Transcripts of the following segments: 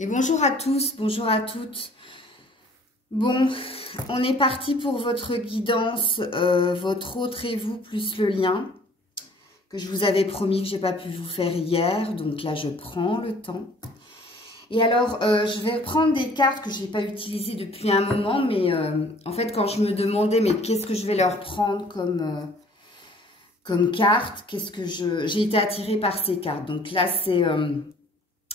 Et bonjour à tous, bonjour à toutes. Bon, on est parti pour votre guidance, votre autre et vous plus le lien que je vous avais promis que j'ai pas pu vous faire hier. Donc là, je prends le temps. Et alors, je vais reprendre des cartes que j'ai pas utilisées depuis un moment, mais en fait, quand je me demandais, mais qu'est-ce que je vais leur prendre comme carte, j'ai été attirée par ces cartes. Donc là, c'est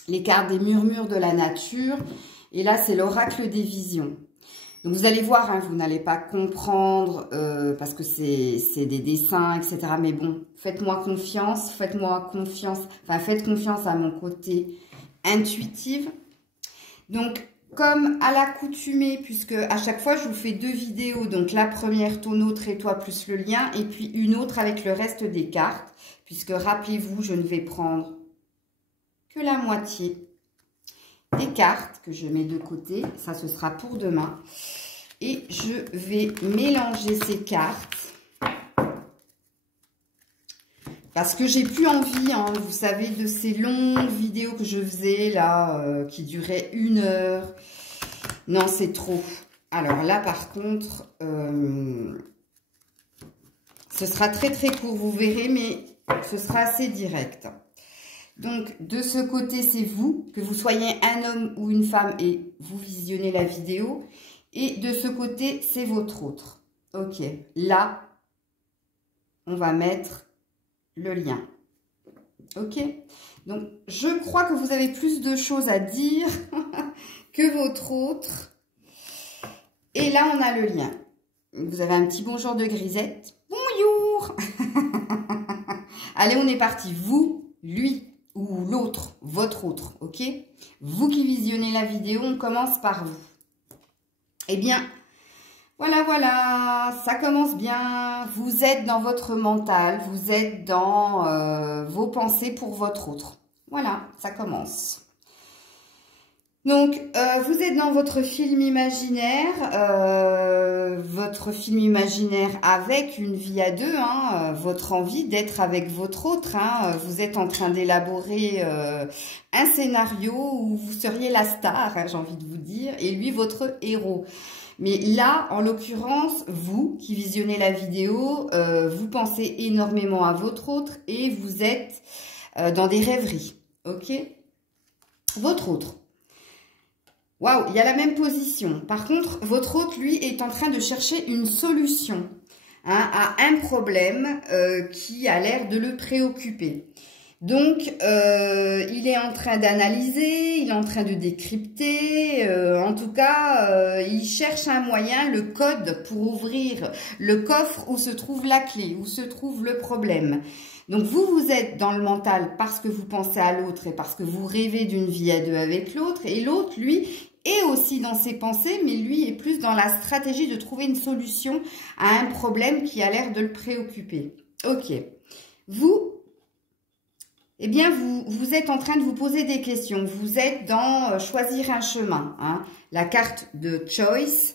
les cartes des murmures de la nature. Et là, c'est l'oracle des visions. Donc, vous allez voir, hein, vous n'allez pas comprendre parce que c'est des dessins, etc. Mais bon, faites-moi confiance, faites confiance à mon côté intuitive. Donc, comme à l'accoutumée, puisque à chaque fois, je vous fais deux vidéos. Donc, la première, ton autre et toi plus le lien. Et puis, une autre avec le reste des cartes. Puisque, rappelez-vous, je ne vais prendre que la moitié des cartes que je mets de côté. Ça, ce sera pour demain. Et je vais mélanger ces cartes. Parce que j'ai plus envie, hein, vous savez, de ces longues vidéos que je faisais là, qui duraient 1 heure. Non, c'est trop. Alors là, par contre, ce sera très très court, vous verrez, mais ce sera assez direct. Donc, de ce côté, c'est vous, que vous soyez un homme ou une femme et vous visionnez la vidéo. Et de ce côté, c'est votre autre. Ok, là, on va mettre le lien. Ok, donc je crois que vous avez plus de choses à dire que votre autre. Et là, on a le lien. Vous avez un petit bonjour de Grisette. Bonjour. Allez, on est parti. Vous, lui ou l'autre, votre autre, ok? Vous qui visionnez la vidéo, on commence par vous. Eh bien, voilà, ça commence bien. Vous êtes dans votre mental, vous êtes dans vos pensées pour votre autre. Voilà, ça commence. Donc, vous êtes dans votre film imaginaire avec une vie à deux, hein, votre envie d'être avec votre autre. Hein, vous êtes en train d'élaborer un scénario où vous seriez la star, hein, j'ai envie de vous dire, et lui, votre héros. Mais là, en l'occurrence, vous qui visionnez la vidéo, vous pensez énormément à votre autre et vous êtes dans des rêveries, ok? Votre autre. Waouh, il y a la même position. Par contre, votre autre, lui, est en train de chercher une solution, hein, à un problème qui a l'air de le préoccuper. Donc, il est en train d'analyser, il est en train de décrypter. En tout cas, il cherche un moyen, le code pour ouvrir le coffre où se trouve la clé, où se trouve le problème. Donc, vous êtes dans le mental parce que vous pensez à l'autre et parce que vous rêvez d'une vie à deux avec l'autre. Et l'autre, lui, est aussi dans ses pensées, mais lui est plus dans la stratégie de trouver une solution à un problème qui a l'air de le préoccuper. Ok. Vous, eh bien, vous êtes en train de vous poser des questions. Vous êtes dans choisir un chemin. Hein. La carte de choice,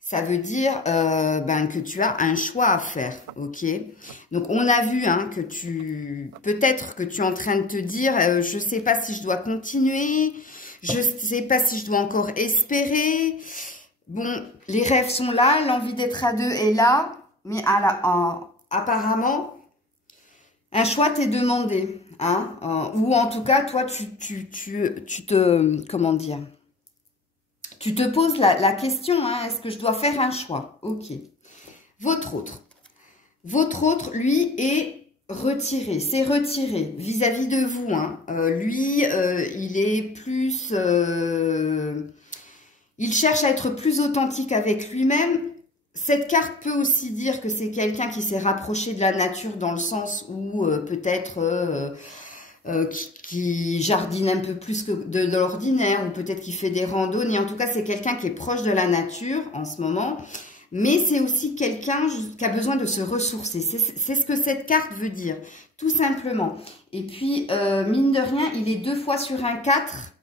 ça veut dire que tu as un choix à faire, ok? Donc, on a vu hein, que peut-être que tu es en train de te dire, je ne sais pas si je dois continuer, je ne sais pas si je dois encore espérer. Bon, les rêves sont là, l'envie d'être à deux est là, mais apparemment, un choix t'est demandé, hein? Ou en tout cas, toi, tu te, comment dire? Tu te poses la question, hein, est-ce que je dois faire un choix? Ok. Votre autre, lui, est retiré. C'est retiré vis-à-vis de vous. Hein. Lui, il est plus... il cherche à être plus authentique avec lui-même. Cette carte peut aussi dire que c'est quelqu'un qui s'est rapproché de la nature dans le sens où peut-être... qui jardine un peu plus que de l'ordinaire, ou peut-être qui fait des randonnées. En tout cas, c'est quelqu'un qui est proche de la nature en ce moment, mais c'est aussi quelqu'un qui a besoin de se ressourcer. C'est ce que cette carte veut dire, tout simplement. Et puis, mine de rien, il est 2 fois sur un 4.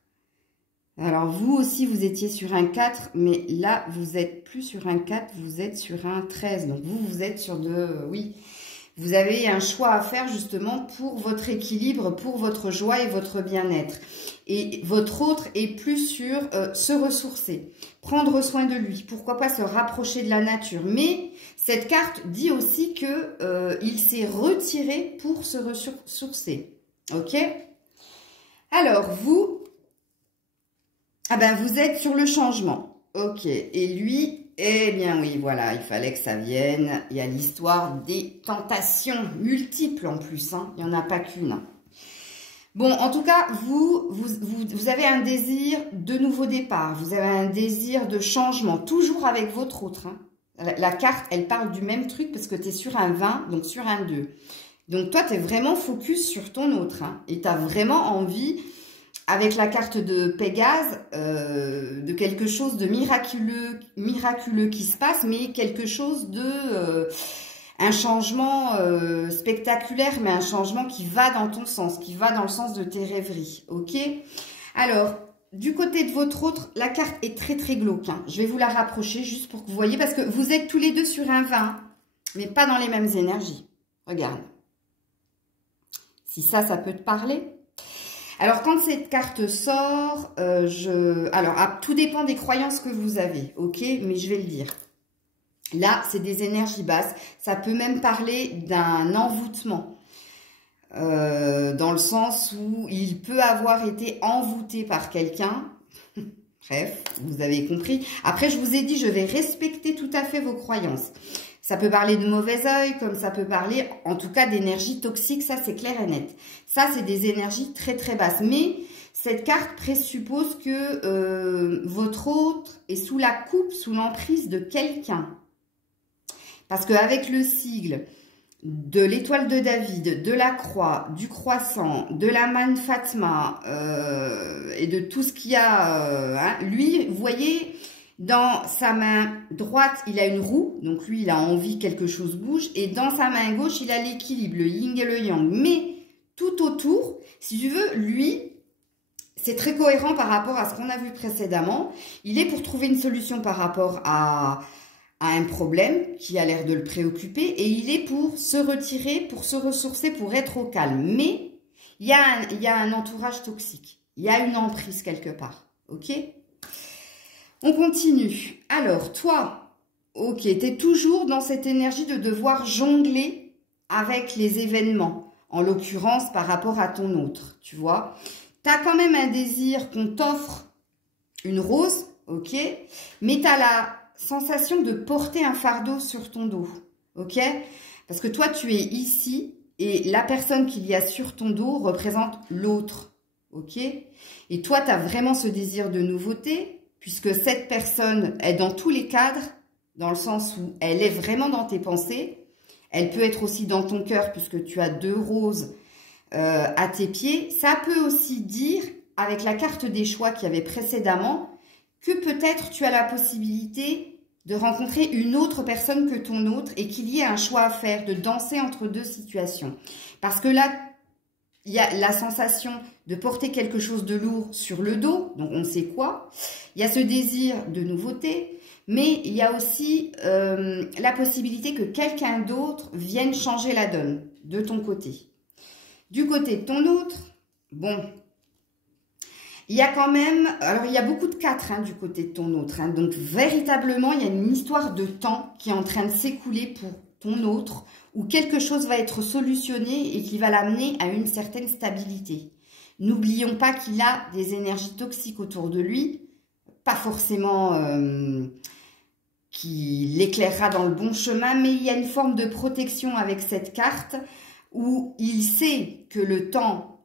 Alors, vous aussi, vous étiez sur un 4, mais là, vous êtes plus sur un 4, vous êtes sur un 13. Donc, vous êtes sur oui. Vous avez un choix à faire justement pour votre équilibre, pour votre joie et votre bien-être. Et votre autre est plus sur se ressourcer, prendre soin de lui, pourquoi pas se rapprocher de la nature. Mais cette carte dit aussi que il s'est retiré pour se ressourcer. Ok? Alors vous, ah ben vous êtes sur le changement. Ok. Et lui, eh bien oui, voilà, il fallait que ça vienne. Il y a l'histoire des tentations multiples en plus, hein. Il n'y en a pas qu'une. Bon, en tout cas, vous avez un désir de nouveau départ. Vous avez un désir de changement, toujours avec votre autre, hein. La carte, elle parle du même truc parce que tu es sur un 20, donc sur un 2. Donc toi, tu es vraiment focus sur ton autre, hein, et tu as vraiment envie, avec la carte de Pégase, de quelque chose de miraculeux qui se passe, mais quelque chose de... un changement spectaculaire, mais un changement qui va dans ton sens, qui va dans le sens de tes rêveries, ok? Alors, du côté de votre autre, la carte est très très glauque, hein. Je vais vous la rapprocher juste pour que vous voyez, parce que vous êtes tous les deux sur un 20, mais pas dans les mêmes énergies. Regarde. Si ça peut te parler. Alors, quand cette carte sort, alors, tout dépend des croyances que vous avez, ok? Mais je vais le dire. Là, c'est des énergies basses. Ça peut même parler d'un envoûtement. Dans le sens où il peut avoir été envoûté par quelqu'un. Bref, vous avez compris. Après, je vous ai dit, je vais respecter tout à fait vos croyances. Ça peut parler de mauvais œil, comme ça peut parler, en tout cas, d'énergie toxique. Ça, c'est clair et net. Ça, c'est des énergies très, très basses. Mais cette carte présuppose que votre autre est sous la coupe, sous l'emprise de quelqu'un. Parce qu'avec le sigle de l'étoile de David, de la croix, du croissant, de la manne Fatma et de tout ce qu'il y a, hein, lui, vous voyez, dans sa main droite, il a une roue, donc lui, il a envie que quelque chose bouge, et dans sa main gauche, il a l'équilibre, le yin et le yang. Mais tout autour, si tu veux, lui, c'est très cohérent par rapport à ce qu'on a vu précédemment. Il est pour trouver une solution par rapport à un problème qui a l'air de le préoccuper, et il est pour se retirer, pour se ressourcer, pour être au calme. Mais il y a un entourage toxique, il y a une emprise quelque part, ok? On continue. Alors, toi, ok, tu es toujours dans cette énergie de devoir jongler avec les événements, en l'occurrence par rapport à ton autre, tu vois. Tu as quand même un désir qu'on t'offre une rose, ok, mais tu as la sensation de porter un fardeau sur ton dos, ok? Parce que toi, tu es ici et la personne qu'il y a sur ton dos représente l'autre, ok? Et toi, tu as vraiment ce désir de nouveauté, puisque cette personne est dans tous les cadres, dans le sens où elle est vraiment dans tes pensées. Elle peut être aussi dans ton cœur, puisque tu as 2 roses à tes pieds. Ça peut aussi dire, avec la carte des choix qu'il y avait précédemment, que peut-être tu as la possibilité de rencontrer une autre personne que ton autre et qu'il y ait un choix à faire, de danser entre 2 situations. Parce que là, il y a la sensation de porter quelque chose de lourd sur le dos, donc on sait quoi. Il y a ce désir de nouveauté, mais il y a aussi la possibilité que quelqu'un d'autre vienne changer la donne de ton côté. Du côté de ton autre, bon... Il y a quand même, alors il y a beaucoup de 4 hein, du côté de ton autre, hein, donc véritablement il y a une histoire de temps qui est en train de s'écouler pour ton autre, où quelque chose va être solutionné et qui va l'amener à une certaine stabilité. N'oublions pas qu'il a des énergies toxiques autour de lui, pas forcément qui l'éclairera dans le bon chemin, mais il y a une forme de protection avec cette carte où il sait que le temps...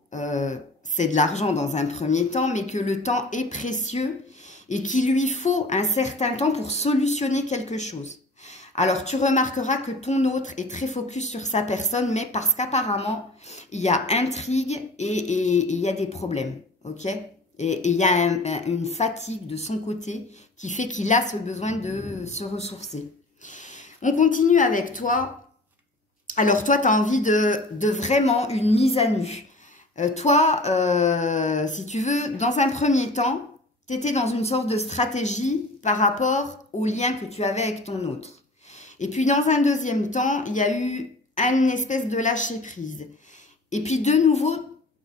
c'est de l'argent dans un premier temps, mais que le temps est précieux et qu'il lui faut un certain temps pour solutionner quelque chose. Alors, tu remarqueras que ton autre est très focus sur sa personne, mais parce qu'apparemment, il y a intrigue et il y a des problèmes, ok? Et il y a une fatigue de son côté qui fait qu'il a ce besoin de se ressourcer. On continue avec toi. Alors, toi, tu as envie de vraiment une mise à nu. Toi, si tu veux, dans un premier temps, tu étais dans une sorte de stratégie par rapport au lien que tu avais avec ton autre. Et puis, dans un deuxième temps, il y a eu une espèce de lâcher prise. Et puis de nouveau,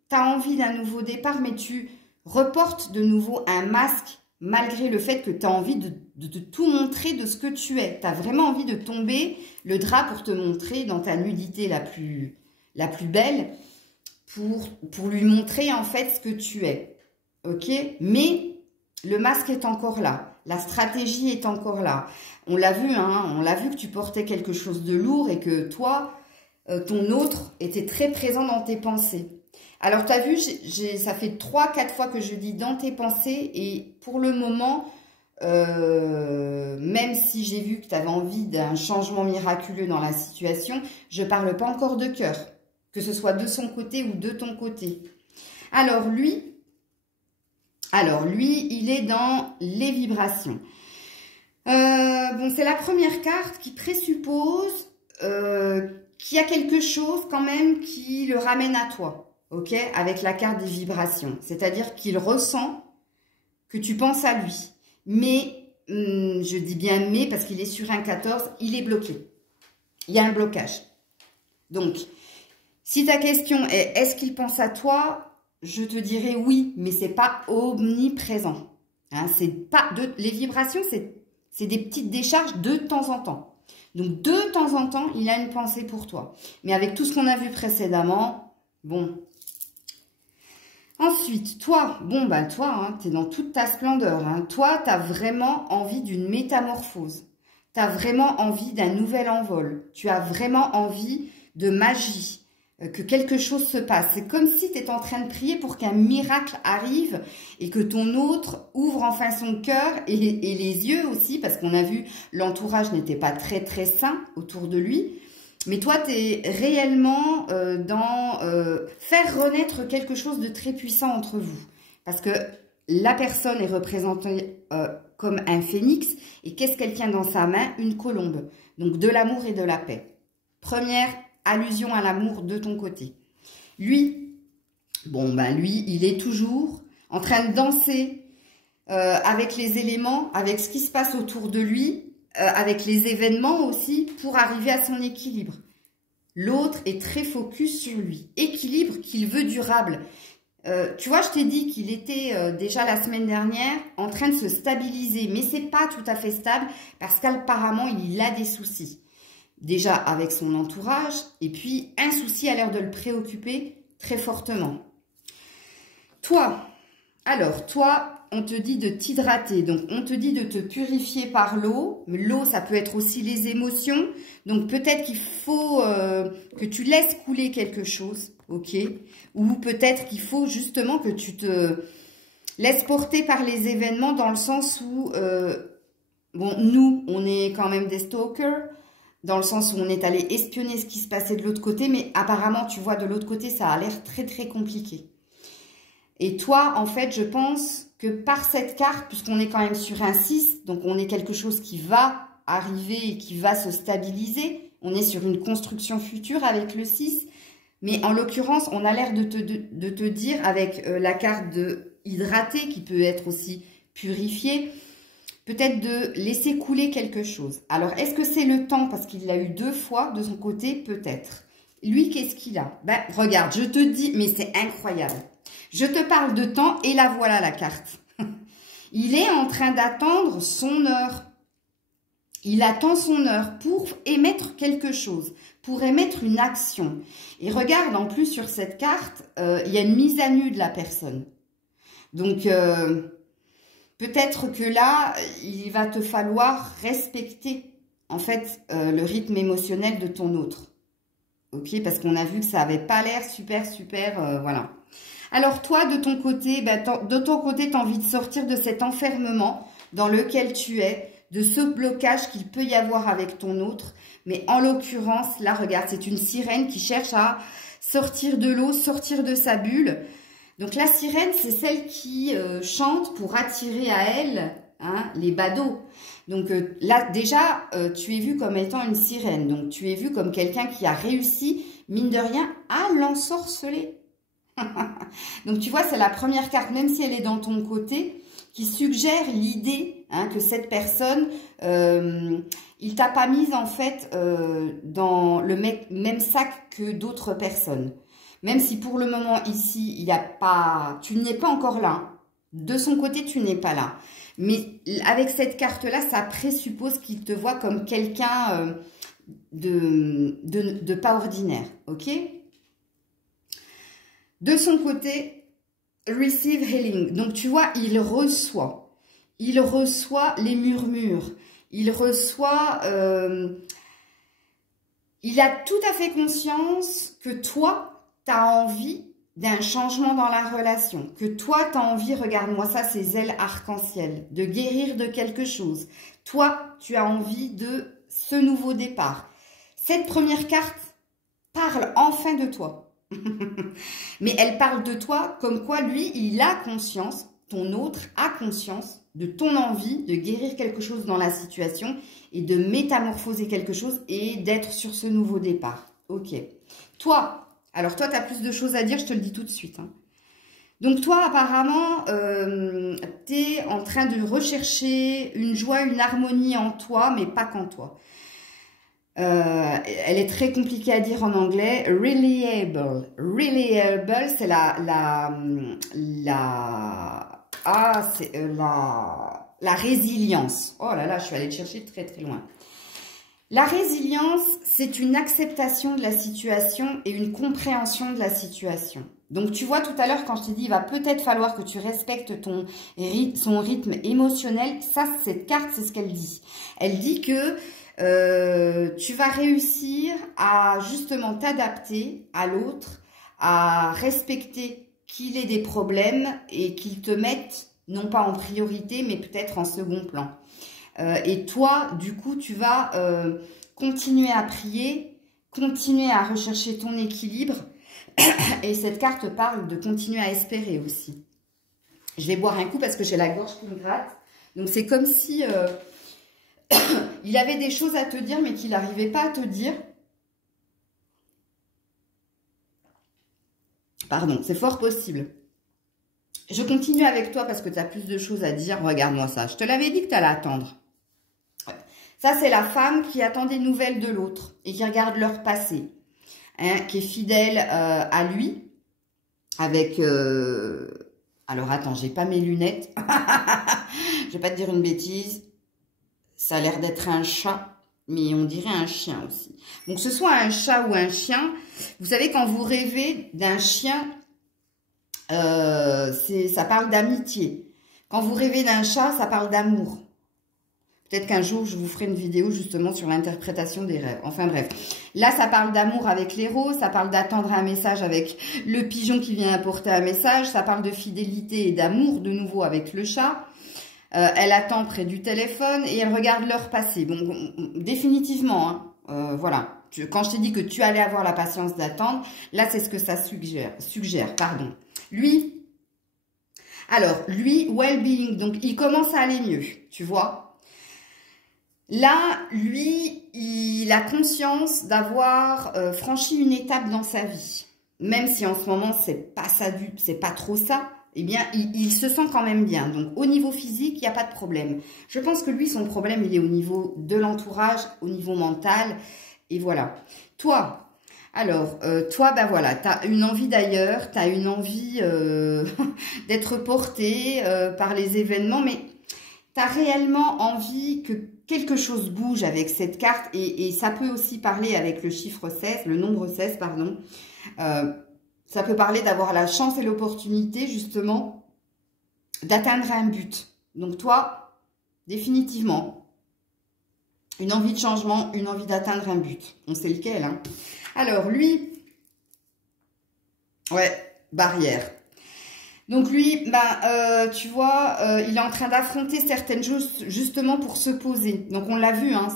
tu as envie d'un nouveau départ, mais tu reportes de nouveau un masque malgré le fait que tu as envie de tout montrer de ce que tu es. Tu as vraiment envie de tomber le drap pour te montrer dans ta nudité la plus belle, pour lui montrer en fait ce que tu es. Ok? Mais le masque est encore là. La stratégie est encore là. On l'a vu, hein, on l'a vu que tu portais quelque chose de lourd et que toi, ton autre était très présent dans tes pensées. Alors, tu as vu, ça fait 3-4 fois que je dis dans tes pensées et pour le moment, même si j'ai vu que tu avais envie d'un changement miraculeux dans la situation, je ne parle pas encore de cœur, que ce soit de son côté ou de ton côté. Alors, lui, il est dans les vibrations. Bon, c'est la première carte qui présuppose qu'il y a quelque chose quand même qui le ramène à toi, ok? Avec la carte des vibrations. C'est-à-dire qu'il ressent que tu penses à lui. Mais, je dis bien mais parce qu'il est sur un 14, il est bloqué. Il y a un blocage. Donc, si ta question est est-ce qu'il pense à toi? Je te dirais oui, mais c'est pas omniprésent. Hein, les vibrations, c'est des petites décharges de temps en temps. Donc, de temps en temps, il a une pensée pour toi. Mais avec tout ce qu'on a vu précédemment, bon. Ensuite, toi, bon, bah, toi, hein, tu es dans toute ta splendeur. Hein. Toi, tu as vraiment envie d'une métamorphose. Tu as vraiment envie d'un nouvel envol. Tu as vraiment envie de magie. Que quelque chose se passe. C'est comme si tu étais en train de prier pour qu'un miracle arrive et que ton autre ouvre enfin son cœur et les yeux aussi, parce qu'on a vu l'entourage n'était pas très très sain autour de lui. Mais toi, tu es réellement dans faire renaître quelque chose de très puissant entre vous. Parce que la personne est représentée comme un phénix. Et qu'est-ce qu'elle tient dans sa main? Une colombe. Donc de l'amour et de la paix. Première allusion à l'amour de ton côté. Lui, bon ben lui, il est toujours en train de danser avec les éléments, avec ce qui se passe autour de lui, avec les événements aussi, pour arriver à son équilibre. L'autre est très focus sur lui. Équilibre qu'il veut durable. Tu vois, je t'ai dit qu'il était déjà la semaine dernière en train de se stabiliser, mais c'est pas tout à fait stable parce qu'apparemment il a des soucis. Déjà avec son entourage, et puis un souci a l'air de le préoccuper très fortement. Toi, alors toi, on te dit de t'hydrater, donc on te dit de te purifier par l'eau, mais l'eau ça peut être aussi les émotions, donc peut-être qu'il faut que tu laisses couler quelque chose, ok? Ou peut-être qu'il faut justement que tu te laisses porter par les événements dans le sens où, bon, nous, on est quand même des stalkers, dans le sens où on est allé espionner ce qui se passait de l'autre côté, mais apparemment, tu vois, de l'autre côté, ça a l'air très, très compliqué. Et toi, en fait, je pense que par cette carte, puisqu'on est quand même sur un 6, donc on est quelque chose qui va arriver et qui va se stabiliser, on est sur une construction future avec le 6, mais en l'occurrence, on a l'air de te dire, avec la carte de hydrater, qui peut être aussi purifiée, peut-être de laisser couler quelque chose. Alors, est-ce que c'est le temps parce qu'il l'a eu 2 fois de son côté? Peut-être. Lui, qu'est-ce qu'il a? Ben, regarde, je te dis, mais c'est incroyable. Je te parle de temps et la voilà la carte. Il est en train d'attendre son heure. Il attend son heure pour émettre quelque chose, pour émettre une action. Et regarde, en plus, sur cette carte, il y a une mise à nu de la personne. Donc, peut-être que là, il va te falloir respecter, en fait, le rythme émotionnel de ton autre. Ok? Parce qu'on a vu que ça n'avait pas l'air super, voilà. Alors, toi, de ton côté, ben, tu as envie de sortir de cet enfermement dans lequel tu es, de ce blocage qu'il peut y avoir avec ton autre. Mais en l'occurrence, là, regarde, c'est une sirène qui cherche à sortir de l'eau, sortir de sa bulle. Donc, la sirène, c'est celle qui chante pour attirer à elle les badauds. Donc, là, déjà, tu es vu comme étant une sirène. Donc, tu es vu comme quelqu'un qui a réussi, mine de rien, à l'ensorceler. Donc, tu vois, c'est la première carte, même si elle est dans ton côté, qui suggère l'idée hein, que cette personne, il t'a pas mise en fait dans le même sac que d'autres personnes. Même si pour le moment ici, il y a pas, tu n'y es pas encore là. De son côté, tu n'es pas là. Mais avec cette carte-là, ça présuppose qu'il te voit comme quelqu'un de pas ordinaire. Ok? De son côté, receive healing. Donc, tu vois, il reçoit. Il reçoit les murmures. Il reçoit... il a tout à fait conscience que toi, tu as envie d'un changement dans la relation. Que toi, tu as envie, regarde-moi ça, ces ailes arc-en-ciel, de guérir de quelque chose. Toi, tu as envie de ce nouveau départ. Cette première carte parle enfin de toi. Mais elle parle de toi comme quoi lui, il a conscience, ton autre a conscience de ton envie de guérir quelque chose dans la situation et de métamorphoser quelque chose et d'être sur ce nouveau départ. Ok. Toi, alors toi, tu as plus de choses à dire, je te le dis tout de suite. Hein. Donc toi, apparemment, tu es en train de rechercher une joie, une harmonie en toi, mais pas qu'en toi. Elle est très compliquée à dire en anglais. Reliable. Reliable, c'est la résilience. Oh là là, je suis allée te chercher très très loin. La résilience, c'est une acceptation de la situation et une compréhension de la situation. Donc, tu vois, tout à l'heure, quand je t'ai dit, il va peut-être falloir que tu respectes son rythme émotionnel. Ça, cette carte, c'est ce qu'elle dit. Elle dit que tu vas réussir à justement t'adapter à l'autre, à respecter qu'il ait des problèmes et qu'il te mette, non pas en priorité, mais peut-être en second plan. Et toi, du coup, tu vas continuer à prier, continuer à rechercher ton équilibre. Et cette carte parle de continuer à espérer aussi. Je vais boire un coup parce que j'ai la gorge qui me gratte. Donc, c'est comme si il avait des choses à te dire, mais qu'il n'arrivait pas à te dire. Pardon, c'est fort possible. Je continue avec toi parce que tu as plus de choses à dire. Regarde-moi ça. Je te l'avais dit que tu allais attendre. Ça, c'est la femme qui attend des nouvelles de l'autre et qui regarde leur passé, hein, qui est fidèle à lui, avec... Alors, attends, j'ai pas mes lunettes. Je vais pas te dire une bêtise. Ça a l'air d'être un chat, mais on dirait un chien aussi. Donc, que ce soit un chat ou un chien, vous savez, quand vous rêvez d'un chien, ça parle d'amitié. Quand vous rêvez d'un chat, ça parle d'amour. Peut-être qu'un jour, je vous ferai une vidéo justement sur l'interprétation des rêves. Enfin bref, là, ça parle d'amour avec l'héros, ça parle d'attendre un message avec le pigeon qui vient apporter un message, ça parle de fidélité et d'amour de nouveau avec le chat. Elle attend près du téléphone et elle regarde l'heure passer. Bon, définitivement, hein, voilà. Quand je t'ai dit que tu allais avoir la patience d'attendre, là, c'est ce que ça suggère, pardon. Lui, well-being, donc il commence à aller mieux, tu vois. Là, lui, il a conscience d'avoir franchi une étape dans sa vie. Même si en ce moment, c'est pas trop ça, eh bien, il se sent quand même bien. Donc, au niveau physique, il n'y a pas de problème. Je pense que lui, son problème, il est au niveau de l'entourage, au niveau mental. Et voilà. Toi, alors, ben voilà, tu as une envie d'ailleurs, tu as une envie d'être porté par les événements, mais tu as réellement envie que quelque chose bouge avec cette carte et ça peut aussi parler avec le chiffre 16, le nombre 16, pardon. Ça peut parler d'avoir la chance et l'opportunité, justement, d'atteindre un but. Donc, toi, définitivement, une envie de changement, une envie d'atteindre un but. On sait lequel, hein. Alors, lui, ouais, barrière. Donc lui, tu vois, il est en train d'affronter certaines choses justement pour se poser. Donc on l'a vu, hein,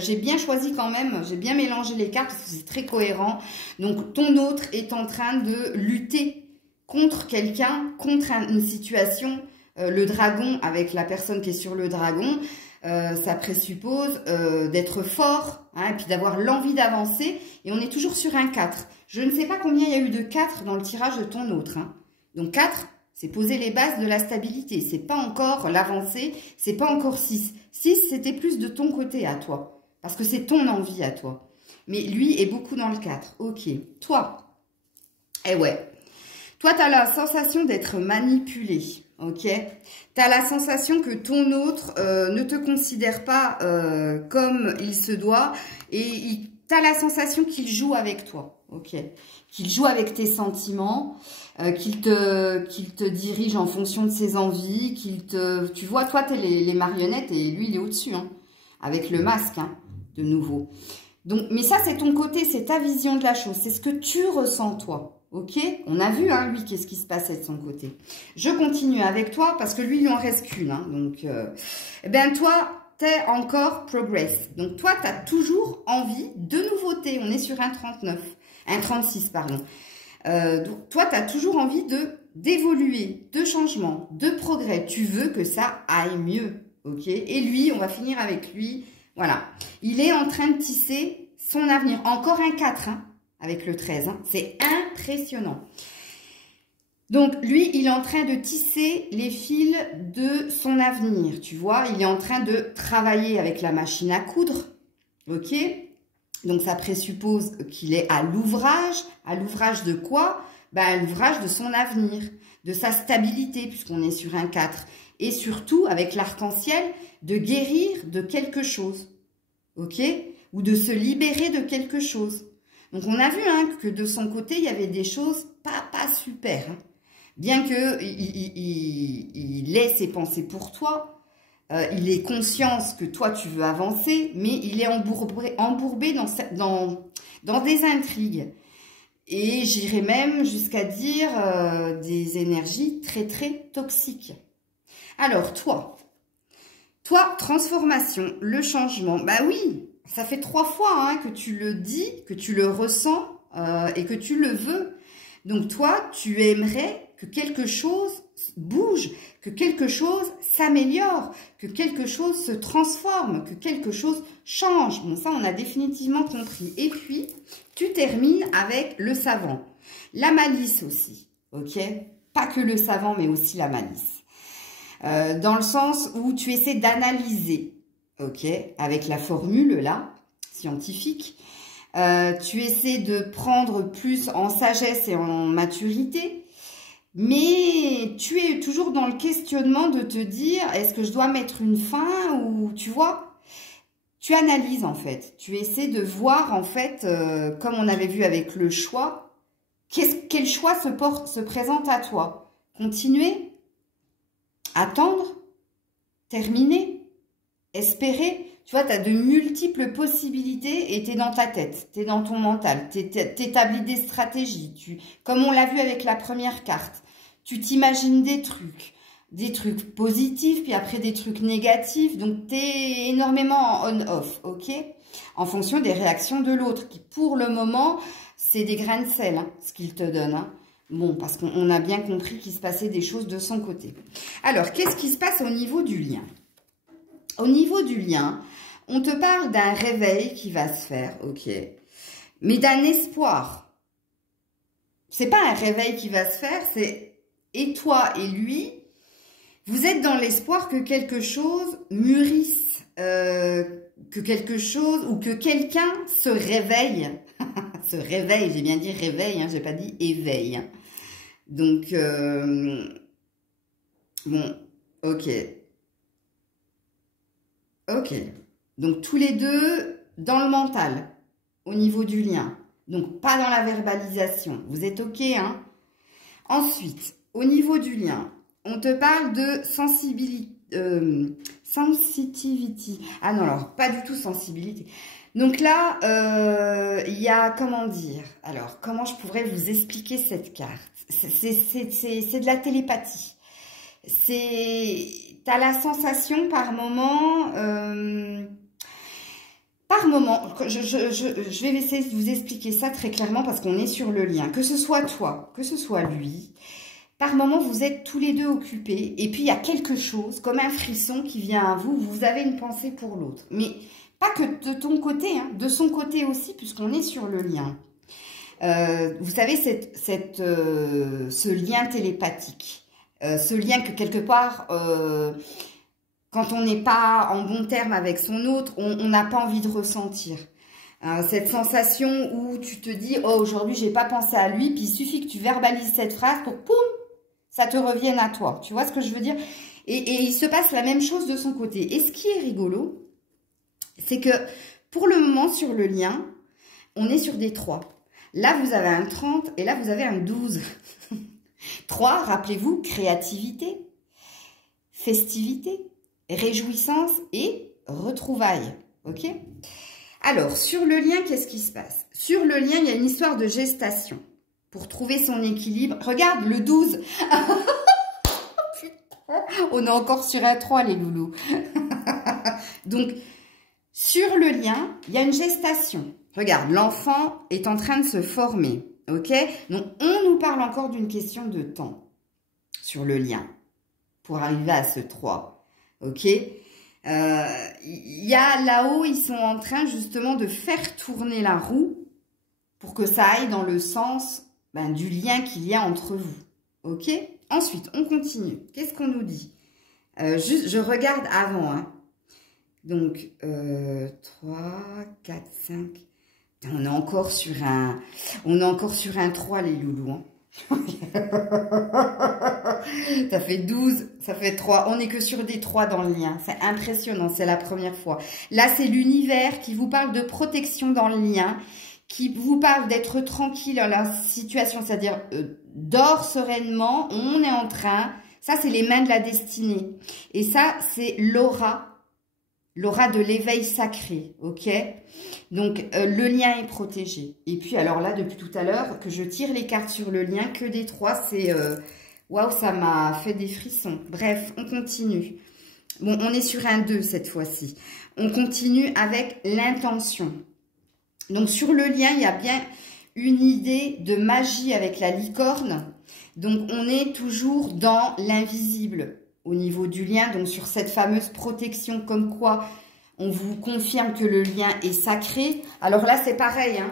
j'ai bien choisi quand même, j'ai bien mélangé les cartes parce que c'est très cohérent. Donc ton autre est en train de lutter contre quelqu'un, contre une situation. Le dragon, avec la personne qui est sur le dragon, ça présuppose d'être fort, hein, et puis d'avoir l'envie d'avancer. Et on est toujours sur un 4. Je ne sais pas combien il y a eu de 4 dans le tirage de ton autre, hein. Donc 4, C'est poser les bases de la stabilité. C'est pas encore l'avancée, c'est pas encore 6. 6, c'était plus de ton côté à toi. Parce que c'est ton envie à toi. Mais lui est beaucoup dans le 4. Ok. Toi, eh ouais. Toi, tu as la sensation d'être manipulé. Ok. Tu as la sensation que ton autre ne te considère pas comme il se doit. Et tu as la sensation qu'il joue avec toi. Ok. Qu'il joue avec tes sentiments. Qu'il te dirige en fonction de ses envies. Tu vois, toi, tu es les marionnettes et lui, il est au-dessus. Hein, avec le masque, hein, de nouveau. Donc, mais ça, c'est ton côté, c'est ta vision de la chose. C'est ce que tu ressens, toi. Ok? On a vu, hein, lui, qu'est-ce qui se passait de son côté. Je continue avec toi parce que lui, il en reste qu'une. Hein, donc, eh bien, toi, t'es encore progress. Donc, toi, tu as toujours envie de nouveautés. On est sur un 39. Un 36, pardon. Donc, toi, tu as toujours envie d'évoluer, de changement, de progrès. Tu veux que ça aille mieux. Ok? Et lui, on va finir avec lui. Voilà. Il est en train de tisser son avenir. Encore un 4, hein, avec le 13. Hein. C'est impressionnant. Donc, lui, il est en train de tisser les fils de son avenir. Tu vois, il est en train de travailler avec la machine à coudre. Ok? Donc, ça présuppose qu'il est à l'ouvrage. À l'ouvrage de quoi? Ben, à l'ouvrage de son avenir, de sa stabilité, puisqu'on est sur un 4. Et surtout, avec l'arc-en-ciel, de guérir de quelque chose. Ok? Ou de se libérer de quelque chose. Donc, on a vu, hein, que de son côté, il y avait des choses pas super. Hein. Bien que il ait ses pensées pour toi, il ait conscience que toi, tu veux avancer, mais il est embourbé dans des intrigues. Et j'irais même jusqu'à dire des énergies très, très toxiques. Alors, toi, transformation, le changement, bah oui, ça fait 3 fois hein, que tu le dis, que tu le ressens et que tu le veux. Donc, toi, tu aimerais que quelque chose bouge, que quelque chose s'améliore, que quelque chose se transforme, que quelque chose change. Bon, ça, on a définitivement compris. Et puis, tu termines avec le savant. La malice aussi, ok? Pas que le savant, mais aussi la malice. Dans le sens où tu essaies d'analyser, ok? Avec la formule, là, scientifique. Tu essaies de prendre plus en sagesse et en maturité. Mais tu es toujours dans le questionnement de te dire, est-ce que je dois mettre une fin ou, tu vois, tu analyses en fait. Tu essaies de voir en fait, comme on avait vu avec le choix, quel choix se présente à toi. Continuer, attendre, terminer, espérer. Tu vois, tu as de multiples possibilités et tu es dans ta tête, tu es dans ton mental, tu établis des stratégies. Comme on l'a vu avec la première carte, tu t'imagines des trucs positifs, puis après des trucs négatifs. Donc, tu es énormément en on-off, ok? En fonction des réactions de l'autre, qui pour le moment, c'est des grains de sel, hein, ce qu'il te donne. Hein. Bon, parce qu'on a bien compris qu'il se passait des choses de son côté. Alors, qu'est-ce qui se passe au niveau du lien? Au niveau du lien, on te parle d'un réveil qui va se faire, ok? Mais d'un espoir. C'est pas un réveil qui va se faire, c'est et toi et lui, vous êtes dans l'espoir que quelque chose mûrisse, que quelque chose ou que quelqu'un se réveille. Se réveille, j'ai bien dit réveil, hein, j'ai pas dit éveil. Hein. Donc, bon, ok. Ok. Donc, tous les deux dans le mental, au niveau du lien. Donc, pas dans la verbalisation. Vous êtes ok, hein? Ensuite, au niveau du lien, on te parle de sensitivity. Ah non, alors, pas du tout sensibilité. Donc là, il y a, comment dire? Alors, comment je pourrais vous expliquer cette carte? C'est de la télépathie. T'as la sensation par moment... je vais essayer de vous expliquer ça très clairement parce qu'on est sur le lien. Que ce soit toi, que ce soit lui, par moment, vous êtes tous les deux occupés. Et puis, il y a quelque chose, comme un frisson qui vient à vous. Vous avez une pensée pour l'autre. Mais pas que de ton côté, hein, de son côté aussi, puisqu'on est sur le lien. Vous savez, ce lien télépathique. Ce lien que quelque part, quand on n'est pas en bon terme avec son autre, on n'a pas envie de ressentir. Cette sensation où tu te dis, oh aujourd'hui j'ai pas pensé à lui, puis il suffit que tu verbalises cette phrase pour poum, ça te revienne à toi. Tu vois ce que je veux dire? Et il se passe la même chose de son côté. Et ce qui est rigolo, c'est que pour le moment sur le lien, on est sur des 3. Là vous avez un 30 et là vous avez un 12. 3, rappelez-vous, créativité, festivité, réjouissance et retrouvailles. Ok? Alors, sur le lien, qu'est-ce qui se passe? Sur le lien, il y a une histoire de gestation. Pour trouver son équilibre. Regarde, le 12. On est encore sur un 3, les loulous. Donc, sur le lien, il y a une gestation. Regarde, l'enfant est en train de se former. Ok? Donc, on nous parle encore d'une question de temps sur le lien pour arriver à ce 3. Ok? Il y a là-haut, ils sont en train justement de faire tourner la roue pour que ça aille dans le sens du lien qu'il y a entre vous. Ok? Ensuite, on continue. Qu'est-ce qu'on nous dit? Juste, je regarde avant. Hein. Donc, 3, 4, 5. On est encore sur un 3, les loulous. Hein. Ça fait 12, ça fait 3. On n'est que sur des 3 dans le lien. C'est impressionnant, c'est la première fois. Là, c'est l'univers qui vous parle de protection dans le lien, qui vous parle d'être tranquille dans la situation, c'est-à-dire dors sereinement, on est en train. Ça, c'est les mains de la destinée. Et ça, c'est l'aura de l'éveil sacré, ok? Donc, le lien est protégé. Et puis, alors là, depuis tout à l'heure, que je tire les cartes sur le lien, que des 3, c'est... Waouh, ça m'a fait des frissons. Bref, on continue. Bon, on est sur un 2 cette fois-ci. On continue avec l'intention. Donc, sur le lien, il y a bien une idée de magie avec la licorne. Donc, on est toujours dans l'invisible au niveau du lien. Donc, sur cette fameuse protection, comme quoi on vous confirme que le lien est sacré. Alors là, c'est pareil. Hein.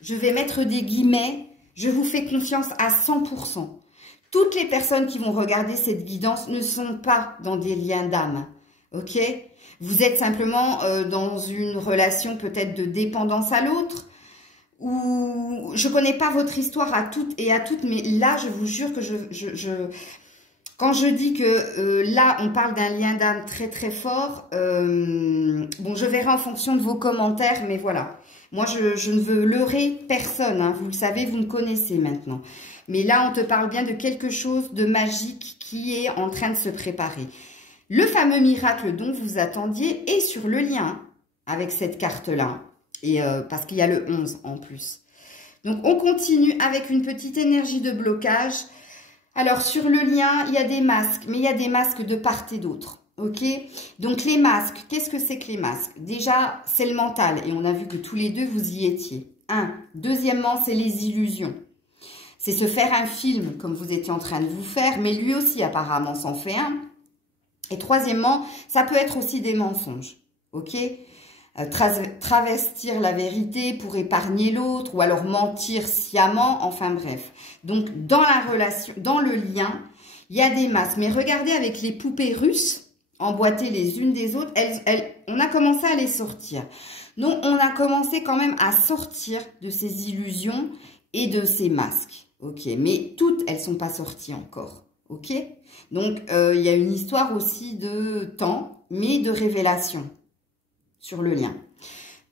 Je vais mettre des guillemets. Je vous fais confiance à 100%. Toutes les personnes qui vont regarder cette guidance ne sont pas dans des liens d'âme. Ok? Vous êtes simplement dans une relation peut-être de dépendance à l'autre. Ou je ne connais pas votre histoire à toutes et à toutes. Mais là, je vous jure que quand je dis que là, on parle d'un lien d'âme très très fort, bon, je verrai en fonction de vos commentaires, mais voilà. Moi, je ne veux leurrer personne, hein, vous le savez, vous me connaissez maintenant. Mais là, on te parle bien de quelque chose de magique qui est en train de se préparer. Le fameux miracle dont vous attendiez est sur le lien avec cette carte-là, et parce qu'il y a le 11 en plus. Donc, on continue avec une petite énergie de blocage. Alors, sur le lien, il y a des masques, mais il y a des masques de part et d'autre, ok? Donc, les masques, qu'est-ce que c'est que les masques? Déjà, c'est le mental, et on a vu que tous les deux, vous y étiez. Deuxièmement, c'est les illusions. C'est se faire un film, comme vous étiez en train de vous faire, mais lui aussi, apparemment, s'en fait un. Et troisièmement, ça peut être aussi des mensonges, ok? Travestir la vérité pour épargner l'autre, ou alors mentir sciemment, enfin bref. Donc, dans la relation, dans le lien, il y a des masques. Mais regardez avec les poupées russes, emboîtées les unes des autres, on a commencé à les sortir. Donc, on a commencé quand même à sortir de ces illusions et de ces masques. Ok, mais toutes, elles ne sont pas sorties encore. Ok, donc il y a une histoire aussi de temps, mais de révélation sur le lien.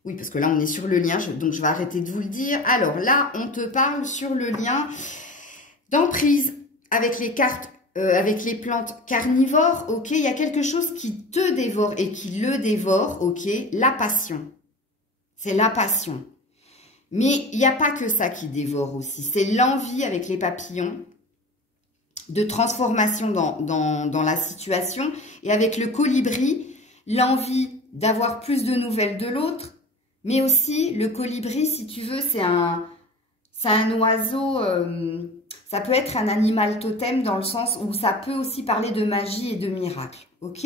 Oui, parce que là, on est sur le lien, donc je vais arrêter de vous le dire. Alors là, on te parle sur le lien d'emprise avec les cartes, avec les plantes carnivores. Ok, il y a quelque chose qui te dévore et qui le dévore. Ok, la passion. C'est la passion. Mais il n'y a pas que ça qui dévore aussi. C'est l'envie avec les papillons de transformation dans la situation. Et avec le colibri, l'envie d'avoir plus de nouvelles de l'autre. Mais aussi, le colibri, si tu veux, c'est un oiseau... ça peut être un animal totem dans le sens où ça peut aussi parler de magie et de miracle. Ok ?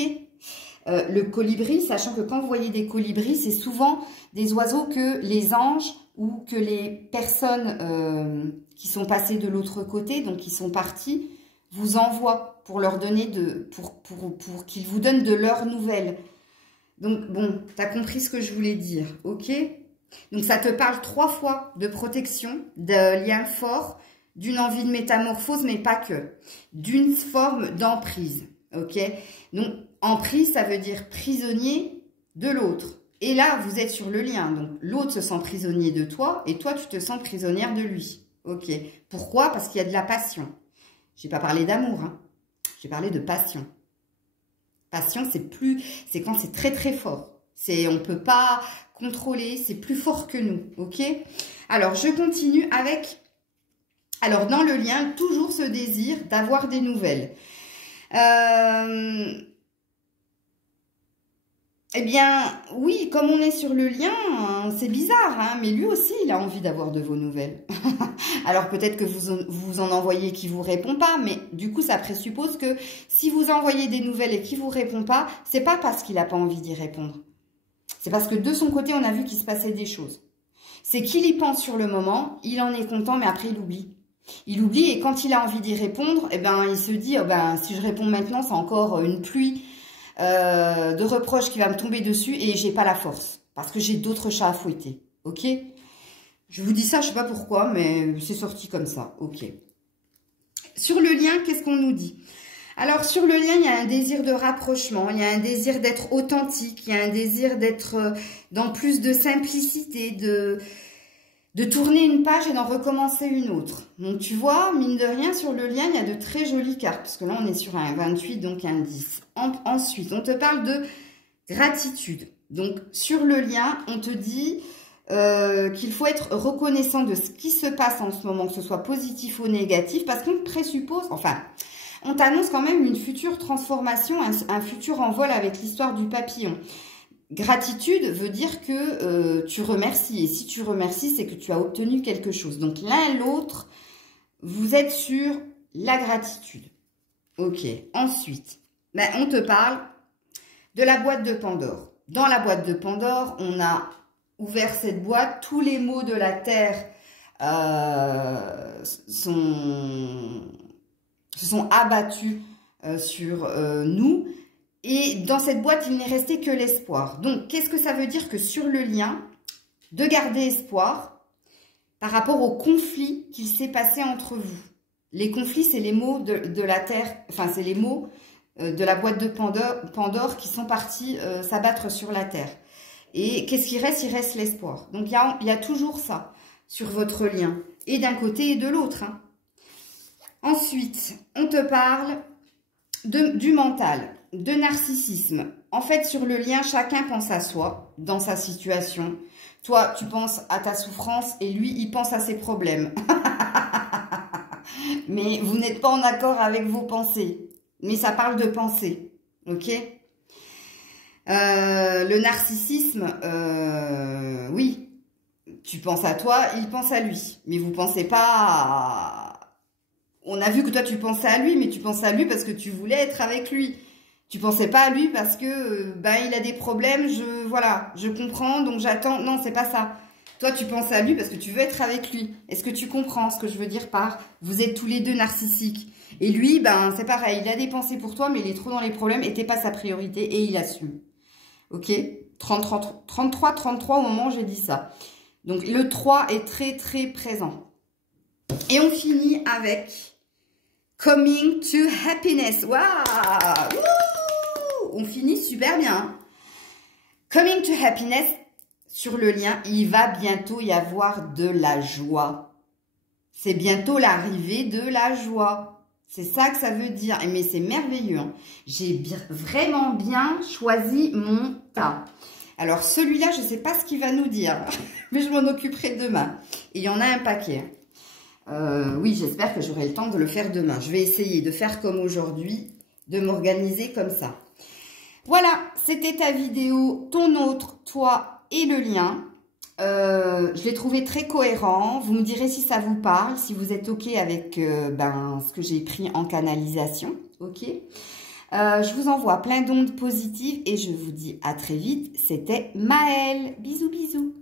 Le colibri, sachant que quand vous voyez des colibris, c'est souvent des oiseaux que les anges ou que les personnes qui sont passées de l'autre côté, donc qui sont partis, vous envoient. pour leur donner pour qu'ils vous donnent de leurs nouvelles. Donc, bon, tu as compris ce que je voulais dire, ok? Donc, ça te parle 3 fois de protection, de lien fort, d'une envie de métamorphose, mais pas que. D'une forme d'emprise, ok? Donc, emprise, ça veut dire prisonnier de l'autre. Et là, vous êtes sur le lien. Donc, l'autre se sent prisonnier de toi et toi, tu te sens prisonnière de lui. Ok. Pourquoi? Parce qu'il y a de la passion. Je n'ai pas parlé d'amour, hein. J'ai parlé de passion. Passion, c'est quand c'est très très fort. On ne peut pas contrôler, c'est plus fort que nous, ok? Alors, je continue avec... Alors, dans le lien, toujours ce désir d'avoir des nouvelles. Eh bien, oui, comme on est sur le lien, c'est bizarre, hein, mais lui aussi, il a envie d'avoir de vos nouvelles. Alors, peut-être que vous en envoyez qui ne vous répond pas, mais du coup, ça présuppose que si vous envoyez des nouvelles et qu'il ne vous répond pas, c'est pas parce qu'il n'a pas envie d'y répondre. C'est parce que de son côté, on a vu qu'il se passait des choses. C'est qu'il y pense sur le moment, il en est content, mais après, il oublie. Il oublie et quand il a envie d'y répondre, eh ben, il se dit, oh ben, si je réponds maintenant, c'est encore une pluie de reproches qui va me tomber dessus et j'ai pas la force parce que j'ai d'autres chats à fouetter, ok? Je vous dis ça, je sais pas pourquoi, mais c'est sorti comme ça, ok? Sur le lien, qu'est-ce qu'on nous dit? Alors, sur le lien, il y a un désir de rapprochement, il y a un désir d'être authentique, il y a un désir d'être dans plus de simplicité, de tourner une page et d'en recommencer une autre. Donc, tu vois, mine de rien, sur le lien, il y a de très jolies cartes, parce que là, on est sur un 28, donc un 10. Ensuite, on te parle de gratitude. Donc, sur le lien, on te dit qu'il faut être reconnaissant de ce qui se passe en ce moment, que ce soit positif ou négatif, parce qu'on présuppose, enfin, on t'annonce quand même une future transformation, un futur envol avec l'histoire du papillon. Gratitude veut dire que tu remercies. Et si tu remercies, c'est que tu as obtenu quelque chose. Donc, l'un et l'autre, vous êtes sur la gratitude. Ok. Ensuite, ben, on te parle de la boîte de Pandore. Dans la boîte de Pandore, on a ouvert cette boîte. Tous les maux de la terre se sont abattus sur nous. Et dans cette boîte, il n'est resté que l'espoir. Donc, qu'est-ce que ça veut dire? Que sur le lien, de garder espoir par rapport au conflit qu'il s'est passé entre vous. Les conflits, c'est les mots de la terre, enfin, c'est les mots de la boîte de Pandore qui sont partis s'abattre sur la terre. Et qu'est-ce qui reste? Il reste l'espoir. Donc, il y a toujours ça sur votre lien. Et d'un côté et de l'autre. Hein. Ensuite, on te parle du mental. De narcissisme. En fait, sur le lien, chacun pense à soi, dans sa situation. Toi, tu penses à ta souffrance et lui, il pense à ses problèmes. Mais vous n'êtes pas en accord avec vos pensées. Mais ça parle de pensée. Ok? Le narcissisme, oui. Tu penses à toi, il pense à lui. Mais vous ne pensez pas à... On a vu que toi, tu pensais à lui, mais tu pensais à lui parce que tu voulais être avec lui. Tu pensais pas à lui parce que ben il a des problèmes, voilà, je comprends, donc j'attends. Non, c'est pas ça. Toi, tu penses à lui parce que tu veux être avec lui. Est-ce que tu comprends ce que je veux dire par vous êtes tous les deux narcissiques? Et lui, ben c'est pareil, il a des pensées pour toi, mais il est trop dans les problèmes et t'es pas sa priorité et il assume. Ok? 33 au moment où j'ai dit ça. Donc le 3 est très très présent. Et on finit avec Coming to Happiness. Waouh! On finit super bien. Hein. Coming to Happiness, sur le lien, il va bientôt y avoir de la joie. C'est bientôt l'arrivée de la joie. C'est ça que ça veut dire. Mais c'est merveilleux. Hein. J'ai vraiment bien choisi mon tas. Alors, celui-là, je ne sais pas ce qu'il va nous dire. Mais je m'en occuperai demain. Et il y en a un paquet. Oui, j'espère que j'aurai le temps de le faire demain. Je vais essayer de faire comme aujourd'hui, de m'organiser comme ça. Voilà, c'était ta vidéo, ton autre, toi et le lien. Je l'ai trouvé très cohérent. Vous me direz si ça vous parle, si vous êtes OK avec ce que j'ai pris en canalisation. OK. Je vous envoie plein d'ondes positives et je vous dis à très vite. C'était Maëlle. Bisous, bisous.